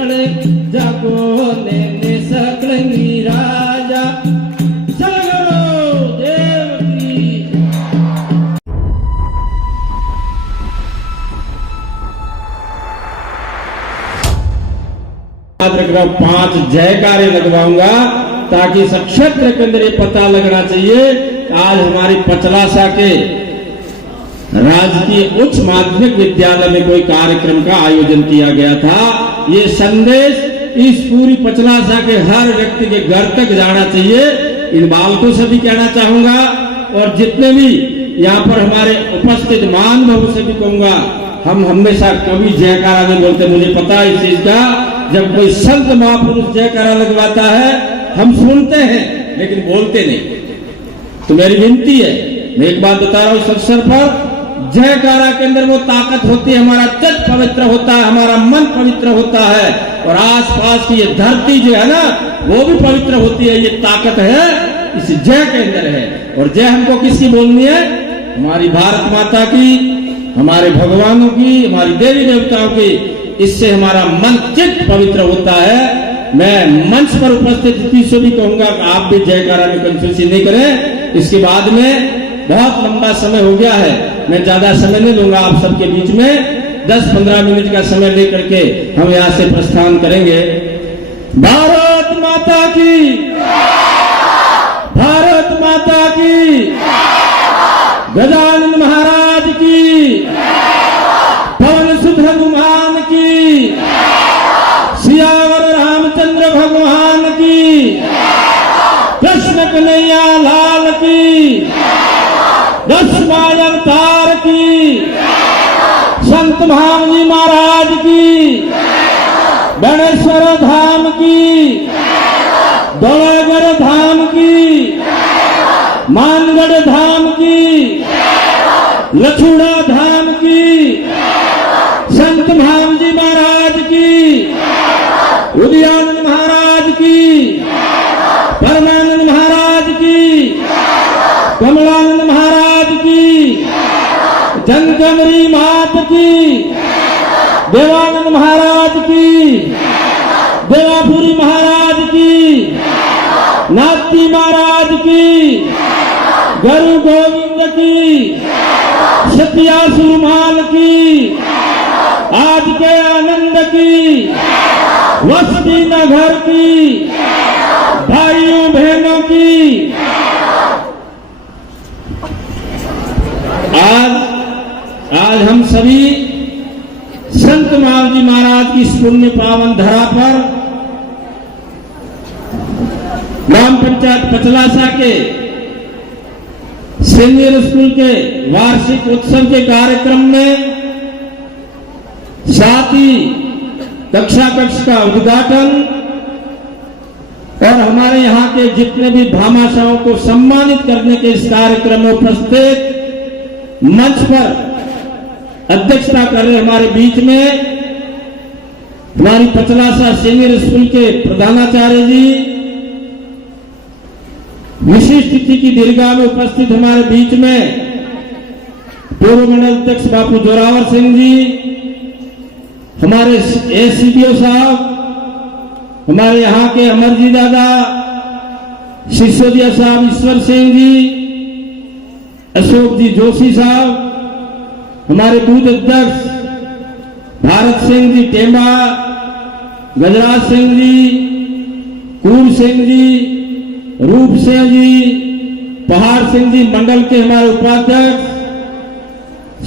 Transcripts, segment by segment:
खड़े जागो ने सकलंगी राजा सगरो देव की। याद रखना 5 जयकारे लगवाऊंगा ताकि इस क्षेत्र के अंदर ये पता लगना चाहिए। आज हमारी पचलासा के राजकीय उच्च माध्यमिक विद्यालय में कोई कार्यक्रम का आयोजन किया गया था। ये संदेश इस पूरी पचलासा के हर व्यक्ति के घर तक जाना चाहिए। इन बालकों से भी कहना चाहूंगा और जितने भी यहाँ पर हमारे उपस्थित मान बहु से भी कहूंगा, हम हमेशा कभी जयकारा नहीं बोलते, मुझे पता है इस चीज का। जब कोई संत महापुरुष जयकारा लगवाता है हम सुनते हैं लेकिन बोलते नहीं। तो मेरी विनती है, मैं एक बात बता रहा हूं, इस अवसर पर जयकारा के अंदर वो ताकत होती है, हमारा चित्त पवित्र होता है, हमारा मन पवित्र होता है और आसपास की ये धरती जो है ना वो भी पवित्र होती है। ये ताकत है इस जय के अंदर है। और जय हमको किसकी बोलनी है? हमारी भारत माता की, हमारे भगवानों की, हमारी देवी देवताओं की। इससे हमारा मन चित्त पवित्र होता है। मैं मंच पर उपस्थित से भी कहूंगा कि आप भी जयकारा में कंजूसी नहीं करें। इसके बाद में बहुत लंबा समय हो गया है, मैं ज्यादा समय नहीं लूंगा आप सबके बीच में। 10-15 मिनट का समय लेकर के हम यहाँ से प्रस्थान करेंगे। भारत माता की, भारत माता की, गजानन महाराज की, पवन सुत हनुमान की, सियावर रामचंद्र भगवान की, कृष्ण कन्हैया लाल की, 10 अवतार की, संत महामजी महाराज की, गणेश्वर धाम की, दौड़गढ़ धाम की, मानगढ़ धाम की, लछुड़ा धाम की, संत महामजी महाराज की, उदयानंद महाराज की, परमानंद महाराज की, कमलानंद महाराज की, जनकमरी मात की, देवानंद महाराज की, देवापुरी महाराज की, नाथी महाराज की, गुरु गोविंद की, सत्यासुर माल की, आज के आनंद की, वसती नगर की, भाइयों बहनों की। आज हम सभी संत महामजी महाराज की इस पुण्य पावन धरा पर ग्राम पंचायत पचलासा के सीनियर स्कूल के वार्षिक उत्सव के कार्यक्रम में, साथ ही कक्षा कक्ष का उद्घाटन और हमारे यहाँ के जितने भी भामाशाहों को सम्मानित करने के इस कार्यक्रम में उपस्थित मंच पर अध्यक्षता कर रहे हमारे बीच में हमारी पचलासा सीनियर स्कूल के प्रधानाचार्य जी, विशिष्ट तिथि की दीर्घा में उपस्थित हमारे बीच में पूर्व मंडल अध्यक्ष बापू जोरावर सिंह जी, हमारे एससीपीओ साहब, हमारे यहाँ के अमरजी दादा, सिसोदिया साहब ईश्वर सिंह जी, अशोक जी जोशी साहब, हमारे बूथ अध्यक्ष भारत सिंह जी टेम्बा, गजराज सिंह जी, कूर सिंह जी, रूप सिंह जी, पहाड़ सिंह जी, मंडल के हमारे उपाध्यक्ष,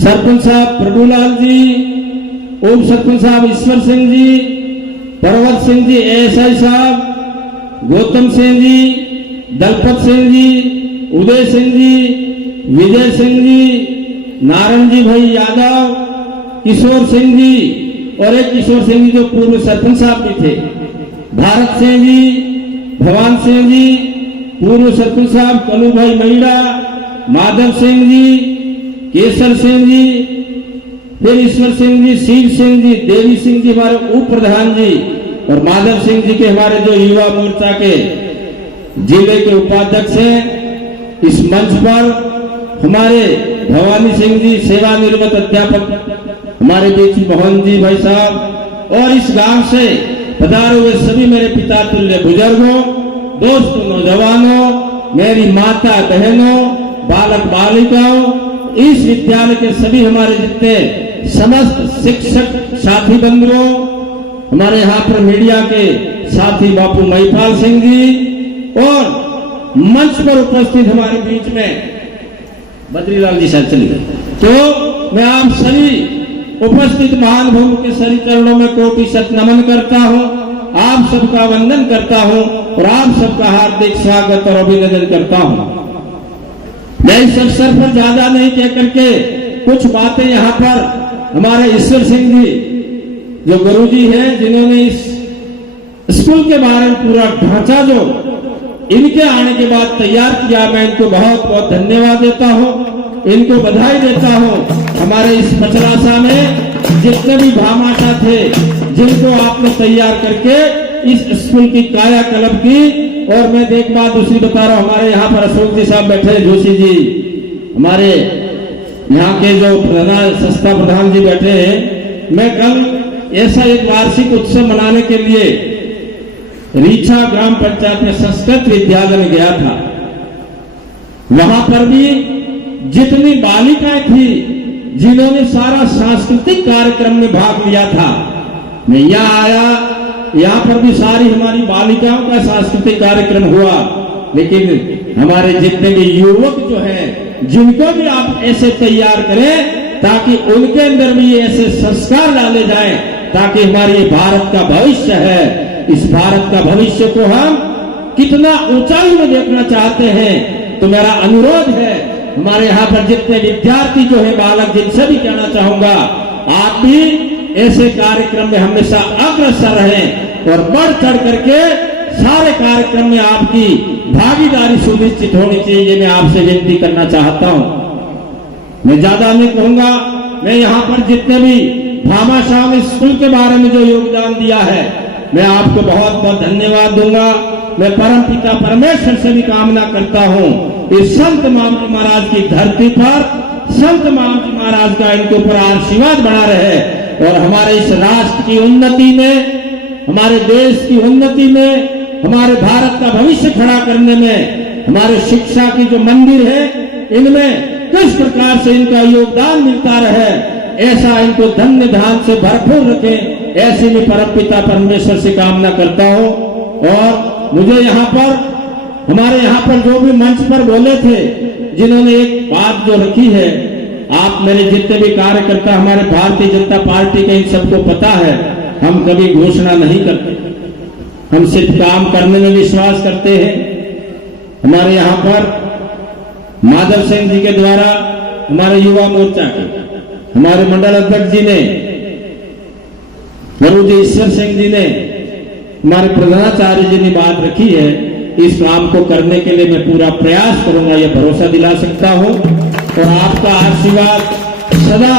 सरपंच साहब प्रभुलाल जी, उप सरपंच साहब ईश्वर सिंह जी, परवत सिंह जी एएसआई साहब, गौतम सिंह जी, दलपत सिंह जी, उदय सिंह जी, विजय सिंह जी, नारायण जी भाई यादव, किशोर सिंह जी और एक किशोर सिंह जी जो पूर्व सरपंच साहब भी थे, भारत सिंह जी, भगवान सिंह जी, पूर्व सरपंच साहब कलू भाई महिड़ा, माधव सिंह जी, केसर सिंह जी, फिर ईश्वर सिंह जी, शिव सिंह जी, देवी सिंह जी हमारे उप प्रधान जी और माधव सिंह जी के हमारे जो युवा मोर्चा के जिले के उपाध्यक्ष हैं। इस मंच पर हमारे भवानी सिंह जी सेवानिवृत्त अध्यापक हमारे बीच मोहन जी भाई साहब और इस गांव से पधारे हुए सभी मेरे पिता तुल्य बुजुर्गों, दोस्तों, नौजवानों, मेरी माता बहनों, बालक बालिकाओं, इस विद्यालय के सभी हमारे जितने समस्त शिक्षक साथी बंधुओं, हमारे यहाँ पर मीडिया के साथी बापू महिपाल सिंह जी और मंच पर उपस्थित हमारे बीच में बद्रीलाल जी साहब चले गए। तो मैं आप सभी उपस्थित महानुभावों के सभी चरणों में कोटि शत नमन करता हूं, आप सबका वंदन करता हूं और आप सबका हार्दिक स्वागत और अभिनंदन करता हूं। मैं इस अवसर पर ज्यादा नहीं कह करके कुछ बातें यहाँ पर हमारे ईश्वर सिंह जी जो गुरुजी हैं, जिन्होंने इस स्कूल के बारे में पूरा ढांचा जो इनके आने के बाद तैयार किया, मैं इनको बहुत बहुत धन्यवाद देता हूं, इनको बधाई देता हूं। हमारे इस पचलासा में जितने भी भामाशाह थे, जिनको आपने तैयार करके इस स्कूल की कायाकल्प की। और मैं एक बात दूसरी बता रहा हूं, हमारे यहाँ पर अशोक जी साहब बैठे, जोशी जी, हमारे यहाँ के जो प्रधान संस्था प्रधान जी बैठे हैं। मैं कल ऐसा एक वार्षिक उत्सव मनाने के लिए रीछा ग्राम पंचायत में संस्कृत विद्यालय में गया था। वहां पर भी जितनी बालिकाएं थी जिन्होंने सारा सांस्कृतिक कार्यक्रम में भाग लिया था, मैं यहाँ आया, यहाँ पर भी सारी हमारी बालिकाओं का सांस्कृतिक कार्यक्रम हुआ। लेकिन हमारे जितने भी युवक जो हैं, जिनको भी आप ऐसे तैयार करें ताकि उनके अंदर भी ऐसे संस्कार डाले जाएं, ताकि हमारी ये भारत का भविष्य है, इस भारत का भविष्य को हम कितना ऊंचाई में देखना चाहते हैं। तो मेरा अनुरोध है, हमारे यहाँ पर जितने विद्यार्थी जो है, बालक, जिनसे भी कहना चाहूंगा, आप भी ऐसे कार्यक्रम में हमेशा अग्रसर रहें और बढ़ चढ़ करके सारे कार्यक्रम में आपकी भागीदारी सुनिश्चित होनी चाहिए। ये मैं आपसे विनती करना चाहता हूं। मैं ज्यादा नहीं कहूंगा, मैं यहाँ पर जितने भी भामाशाह ने स्कूल के बारे में जो योगदान दिया है, मैं आपको बहुत बहुत धन्यवाद दूंगा। मैं परम पिता परमेश्वर से भी कामना करता हूं, इस संत मामजी महाराज की धरती पर संत मामजी महाराज का इनके ऊपर आशीर्वाद बना रहे और हमारे इस राष्ट्र की उन्नति में, हमारे देश की उन्नति में, हमारे भारत का भविष्य खड़ा करने में, हमारे शिक्षा की जो मंदिर है, इनमें किस प्रकार से इनका योगदान मिलता रहे, ऐसा इनको धन्य धान से भरपूर रखें, ऐसी मैं परमपिता परमेश्वर से कामना करता हूं। और मुझे यहाँ पर, हमारे यहाँ पर जो भी मंच पर बोले थे, जिन्होंने एक बात जो रखी है, आप मेरे जितने भी कार्यकर्ता हमारे भारतीय जनता पार्टी के, इन सबको पता है, हम कभी घोषणा नहीं करते, हम सिर्फ काम करने में विश्वास करते हैं। हमारे यहाँ पर माधव सिंह जी के द्वारा, हमारे युवा मोर्चा के हमारे मंडल अध्यक्ष जी ने, गुरुजी ईश्वर सिंह जी ने, हमारे प्रधानाचार्य जी ने बात रखी है, इस काम को करने के लिए मैं पूरा प्रयास करूंगा, यह भरोसा दिला सकता हूं। और आपका आशीर्वाद सदा,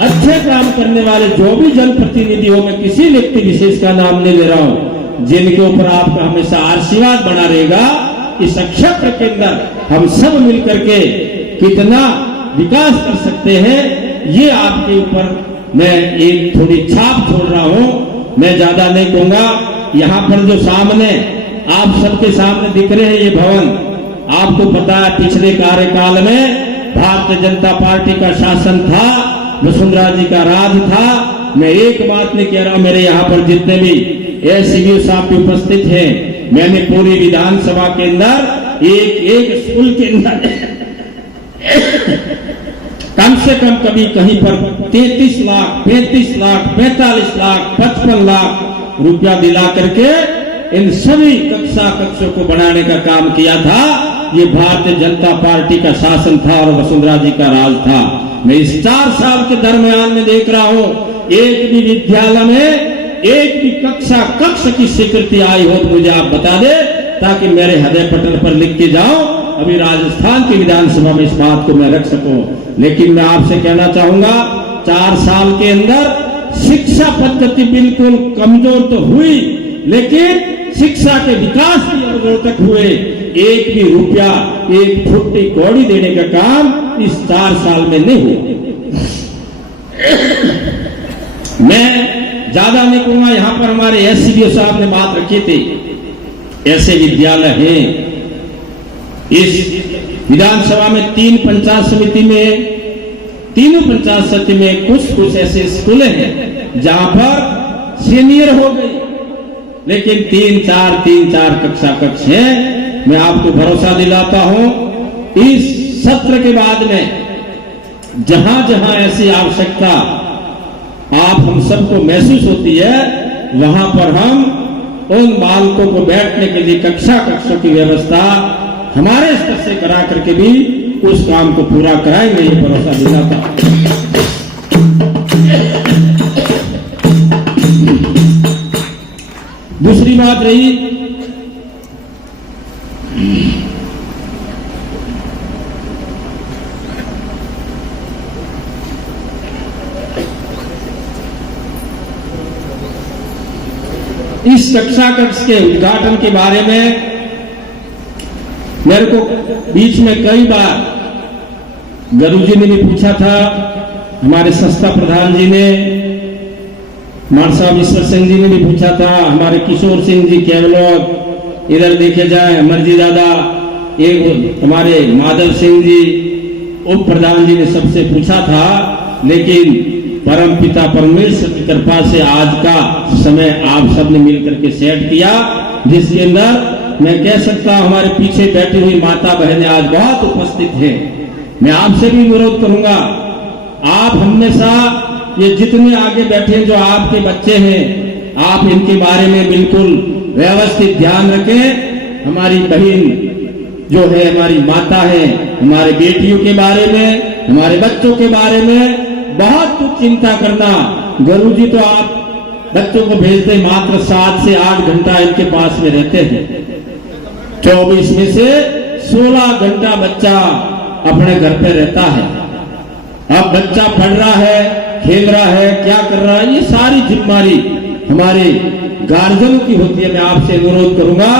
अच्छे काम करने वाले जो भी जनप्रतिनिधि हो, मैं किसी व्यक्ति विशेष का नाम नहीं ले रहा हूं, जिनके ऊपर आपका हमेशा आशीर्वाद बना रहेगा। इस क्षेत्र के अंदर हम सब मिलकर के कितना विकास कर सकते हैं, ये आपके ऊपर मैं एक थोड़ी छाप छोड़ रहा हूं। मैं ज्यादा नहीं कहूंगा। यहाँ पर जो सामने आप सबके सामने दिख रहे हैं ये भवन, आपको पता है पिछले कार्यकाल में भारतीय जनता पार्टी का शासन था, वसुंधरा जी का राज था। मैं एक बात नहीं कह रहा हूं, मेरे यहाँ पर जितने भी एससीबीओ साहब भी उपस्थित हैं, मैंने पूरी विधानसभा के अंदर एक स्कूल के अंदर कम से कम कभी कहीं पर 33 लाख, 35 लाख, 45 लाख, 55 लाख रुपया दिला करके इन सभी कक्षों को बनाने का काम किया था। ये भारतीय जनता पार्टी का शासन था और वसुंधरा जी का राज था। मैं इस 4 साल के दरमियान में देख रहा हूं, एक भी विद्यालय में एक भी कक्ष की स्वीकृति आई हो तो मुझे आप बता दे, ताकि मेरे हृदय पटल पर लिख के जाओ, अभी राजस्थान की विधानसभा में इस बात को मैं रख सकूं। लेकिन मैं आपसे कहना चाहूंगा, 4 साल के अंदर शिक्षा पद्धति बिल्कुल कमजोर तो हुई, लेकिन शिक्षा के विकास की अवरोधक हुए। एक भी रुपया, एक फुट्टी कौड़ी देने का काम इस 4 साल में नहीं हुआ। मैं ज्यादा नहीं कहूंगा, यहाँ पर हमारे एसडीओ साहब ने बात रखी थी, ऐसे विद्यालय हैं। इस विधानसभा में 3 पंचायत समिति में, तीनों पंचायत समिति में कुछ ऐसे स्कूल हैं जहां पर सीनियर हो गई, लेकिन 3-4 कक्षा कक्ष हैं। मैं आपको भरोसा दिलाता हूं, इस सत्र के बाद में जहां जहां ऐसी आवश्यकता आप हम सबको महसूस होती है, वहां पर हम उन बालकों को बैठने के लिए कक्षों की व्यवस्था हमारे स्तर से करा करके भी उस काम को पूरा कराएंगे, ये भरोसा दिलाता हूं। दूसरी बात रही इस कक्षा कक्ष के उद्घाटन के बारे में मेरे को बीच में कई बार गुरुजी ने भी पूछा था, हमारे संस्था प्रधान जी ने, मानसा ईश्वर सिंह जी ने भी पूछा था, हमारे किशोर सिंह जी केवलोक, इधर देखे जाए अमरजी दादा, एक हमारे माधव सिंह जी उप प्रधान जी ने सबसे पूछा था, लेकिन परम पिता परमेश्वर की कृपा से आज का समय आप सबने मिलकर के सेट किया, जिसके अंदर मैं कह सकता हूं हमारे पीछे बैठी हुई माता बहनें आज बहुत उपस्थित हैं। मैं आपसे भी अनुरोध करूंगा, आप हमेशा ये जितने आगे बैठे जो आपके बच्चे हैं, आप इनके बारे में बिल्कुल व्यवस्थित ध्यान रखें। हमारी बहन जो है, हमारी माता है, हमारे बेटियों के बारे में, हमारे बच्चों के बारे में बहुत कुछ चिंता करना। गुरुजी तो आप बच्चों को भेजते मात्र 7 से 8 घंटा इनके पास में रहते हैं, 24 में से 16 घंटा बच्चा अपने घर पे रहता है। अब बच्चा पढ़ रहा है, खेल रहा है, क्या कर रहा है, ये सारी जिम्मेदारी हमारे गार्जियनों की होती है। मैं आपसे अनुरोध करूंगा,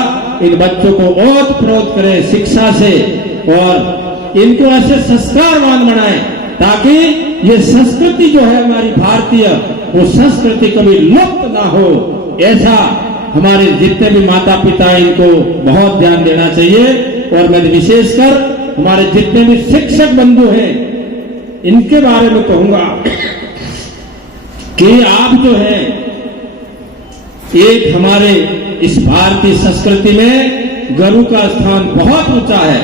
इन बच्चों को ओत प्रोत करें शिक्षा से और इनको ऐसे संस्कारवान बनाएं, ताकि ये संस्कृति जो है हमारी भारतीय, वो संस्कृति कभी लुप्त ना हो। ऐसा हमारे जितने भी माता पिता इनको बहुत ध्यान देना चाहिए। और मैं विशेषकर हमारे जितने भी शिक्षक बंधु हैं, इनके बारे में कहूंगा कि आप जो है, एक हमारे इस भारतीय संस्कृति में गुरु का स्थान बहुत ऊंचा है।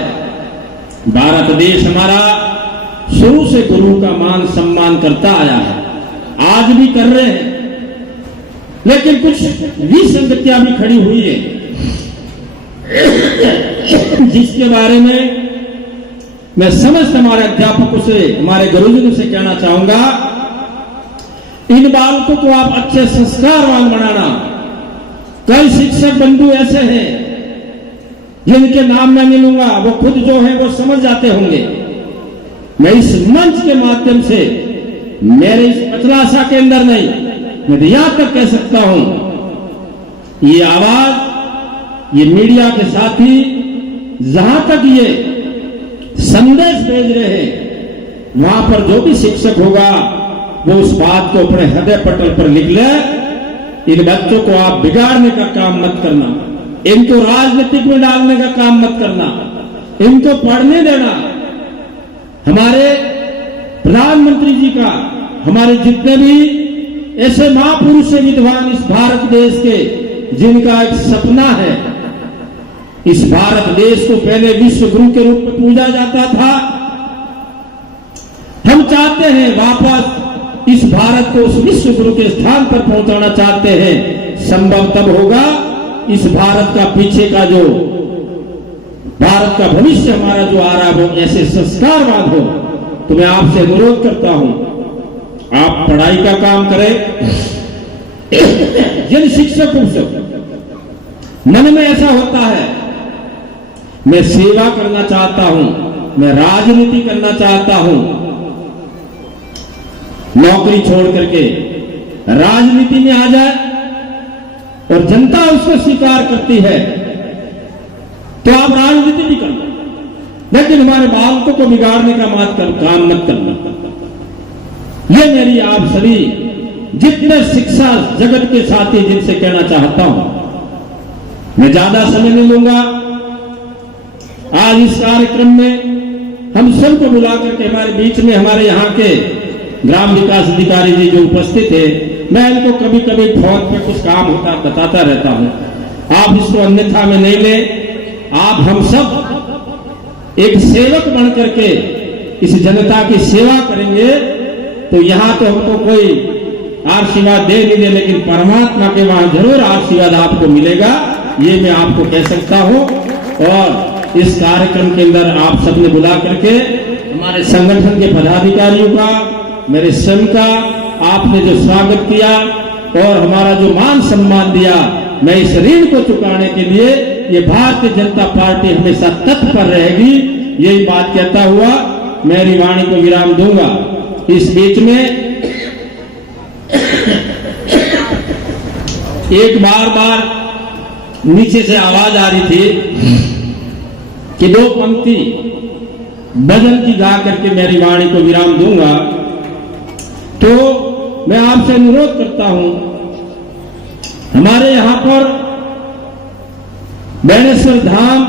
भारत देश हमारा शुरू से गुरु का मान सम्मान करता आया है, आज भी कर रहे हैं, लेकिन कुछ विसंगतियां भी खड़ी हुई है, जिसके बारे में मैं समस्त हमारे अध्यापकों से, हमारे गुरुजनों से कहना चाहूंगा, इन बालकों को आप अच्छे संस्कारवान बनाना। कई शिक्षक बंधु ऐसे हैं जिनके नाम मैं नहीं लूंगा, वो खुद जो है वो समझ जाते होंगे। मैं इस मंच के माध्यम से, मेरे इस पचलासा के अंदर नहीं, मैं यहां तक कह सकता हूं, ये आवाज, ये मीडिया के साथी जहां तक ये संदेश भेज रहे हैं, वहां पर जो भी शिक्षक होगा वो उस बात को अपने हृदय पटल पर लिख ले। इन बच्चों को आप बिगाड़ने का काम मत करना, इनको राजनीतिक में डालने का काम मत करना, इनको पढ़ने देना। हमारे प्रधानमंत्री जी का, हमारे जितने भी ऐसे महापुरुष विद्वान इस भारत देश के, जिनका एक सपना है, इस भारत देश को पहले विश्व गुरु के रूप में पूजा जाता था, हम चाहते हैं वापस इस भारत को उस विश्व गुरु के स्थान पर पहुंचाना चाहते हैं। संभव तब होगा इस भारत का पीछे का जो भारत का भविष्य हमारा जो आ रहा है, वो ऐसे संस्कारवान हो। तो मैं आपसे अनुरोध करता हूं, आप पढ़ाई का काम करें। जिन शिक्षकों से मन में ऐसा होता है, मैं सेवा करना चाहता हूं, मैं राजनीति करना चाहता हूं, नौकरी छोड़ करके राजनीति में आ जाए और जनता उसको स्वीकार करती है, तो आप राजनीति भी करना, लेकिन हमारे बालकों को बिगाड़ने का काम मत करना। ये मेरी आप सभी जितने शिक्षा जगत के साथी जिनसे कहना चाहता हूं, मैं ज्यादा समय नहीं लूंगा। आज इस कार्यक्रम में हम सबको बुला करके हमारे बीच में हमारे यहाँ के ग्राम विकास अधिकारी जी जो उपस्थित है, मैं इनको कभी कभी फोन पे कुछ काम होता बताता रहता हूं, आप इसको अन्यथा में नहीं ले। आप हम सब एक सेवक बन करके इस जनता की सेवा करेंगे तो यहाँ तो हमको कोई आशीर्वाद दे नहीं दे, लेकिन परमात्मा के वहां जरूर आशीर्वाद आपको मिलेगा, ये मैं आपको कह सकता हूं। और इस कार्यक्रम के अंदर आप सबने बुला करके हमारे संगठन के पदाधिकारियों का, मेरे स्वयं का आपने जो स्वागत किया और हमारा जो मान सम्मान दिया, मैं इस ऋण को चुकाने के लिए ये भारतीय जनता पार्टी हमेशा तत्पर रहेगी, यही बात कहता हुआ मेरी वाणी को विराम दूंगा। इस बीच में एक बार नीचे से आवाज आ रही थी कि दो पंक्ति भजन की गा करके मेरी वाणी को विराम दूंगा, तो मैं आपसे अनुरोध करता हूं, हमारे यहां पर बेणेश्वर धाम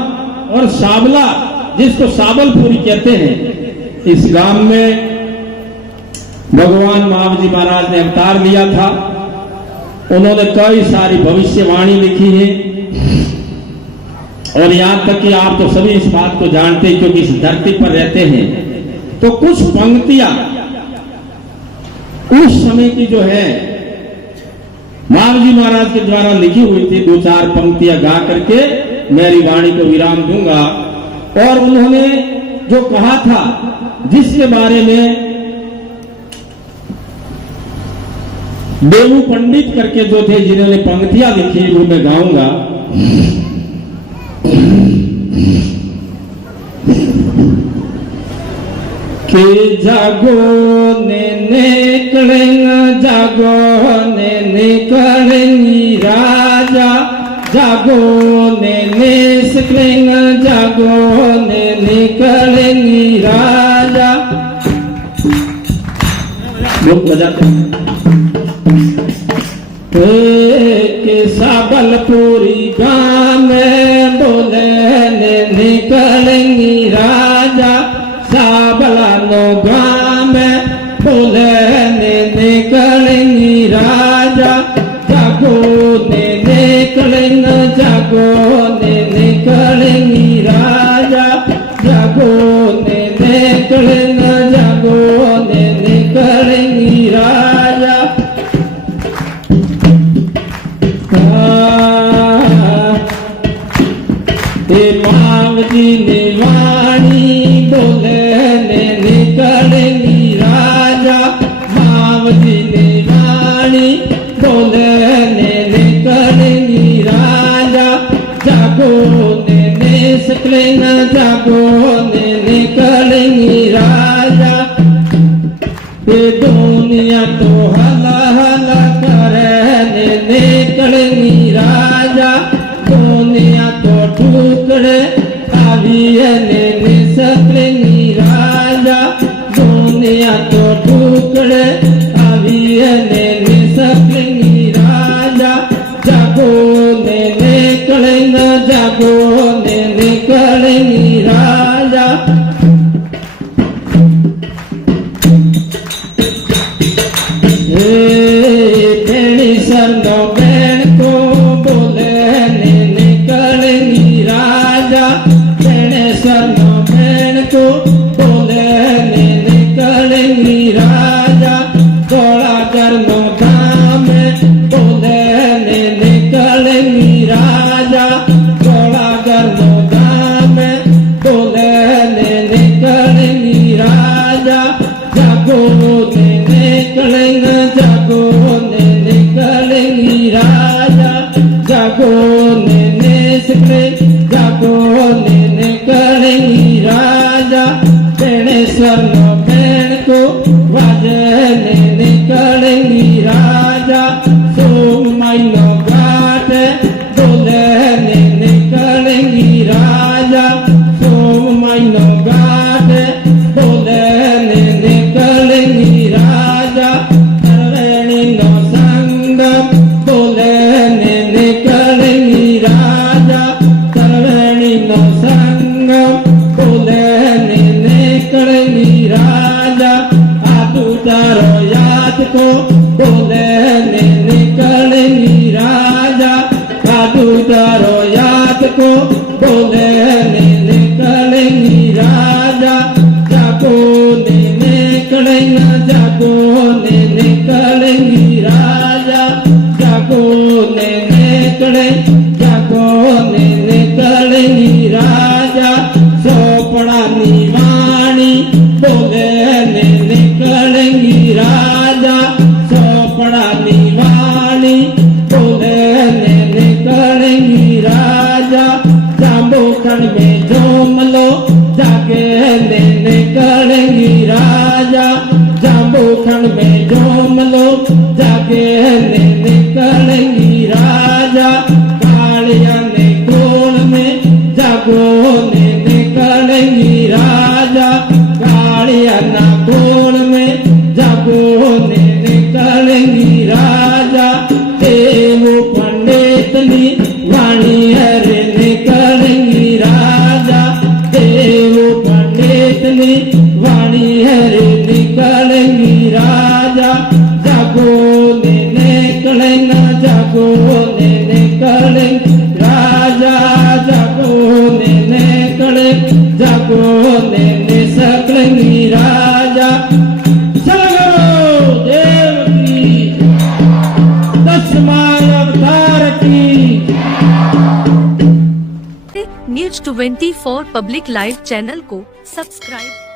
और साबला, जिसको साबलपुरी कहते हैं, इस गांव में भगवान महावीर जी महाराज ने अवतार लिया था। उन्होंने कई सारी भविष्यवाणी लिखी है और यहां तक कि आप तो सभी इस बात को जानते हैं क्योंकि इस धरती पर रहते हैं। तो कुछ पंक्तियां उस समय की जो है महावीर जी महाराज के द्वारा लिखी हुई थी, दो चार पंक्तियां गा करके मेरी वाणी को विराम दूंगा। और उन्होंने जो कहा था, जिसके बारे में देवू पंडित करके जो थे जिन्होंने पंक्तियां लिखी, वो मैं गाऊंगा। के जागो ने निकलेंगे, जागो ने निकलेंगी राजा, जागो ने निकलेंगे, जागो ने निकलेंगी राजा। लोग बजाते हैं के साबलपुरी गांव में बोले ने निकलेंगी राजा, साबला नो गांव में बोले ने निकलेंगी राजा, जागो ने निकलेंगे, जागो ने निकलेंगी राजा, जागो ने निकलेंगे, जागो ने निकलेंगी राजा। मावजी ने वाणी बोले ने निकलेंगी राजा, मावजी ने वाणी बोले ने निकलेंगी राजा, जागो ने निकलेंगे, जागो ने निकलेंगी राजा। ये दुनिया तो हला हला करे ने निकलेंगी राजा, दुनिया तो टुकड़े आविए ने निकलेंगी राजा, दुनिया तो टुकड़े आविए ने निकलेंगी राजा, जागो ने निकलेंगे, जागो ने निकलेंगी राजा। बेणेश्वर नो बैन को बोले ने निकलेंगी राजा, बेणेश्वर नो बैन को बोले ने निकलेंगी राजा, गोलाघर नो धाम बोले ने निकलेंगी राजा, गोलाघर नो धाम बोले ने निकलेंगी राजा, जागो ने निकलेंगे, जागो ने निकलेंगी राजा, जागो ने निकले, जागो ने निकलेंगी राजा। बेणेश्वर नो बैन को वाजे ने निकलेंगी राजा, सोम महीनो घाट बोले ने निकलेंगी राजा, सोम महीनो घाट बोले ने निकलेंगी राजा, नो निकलेंगी राजा त्रिवेणी नो संगम बोले निकलेंगी राजा आतु चारो याद को बोले निकलेंगी राजा आतु चारो याद को बोले निकलेंगी राजा जागो निकलेंगे जागो निकलेंगी राजा जागो निकले जागो निकलेंगी राजा सोपड़ा निवाणी बोले निकलेंगी राजा सोपड़ा निवाणी बोले निकलेंगी राजा जाम्बूखंड में झूम लो जाके निकलेंगी राजा जाम्बूखंड में झूम लो जाके निकलेंगी राजा कालिया ने कोल में जागो निकलेंगी राजा कालिया ना कोल में जागो निकलेंगी राजा देव पंडित नी वाणी हरे निकलेंगी राजा देव पंडित नी वाणी हरे निकलेंगी राजा जागो निकलेंगे जागो निकलेंगी राजा जागो निकले जागो निकलेंगी राजा सलगरो देव की दशमान अवतार की न्यूज 24 पब्लिक लाइव चैनल को सब्सक्राइब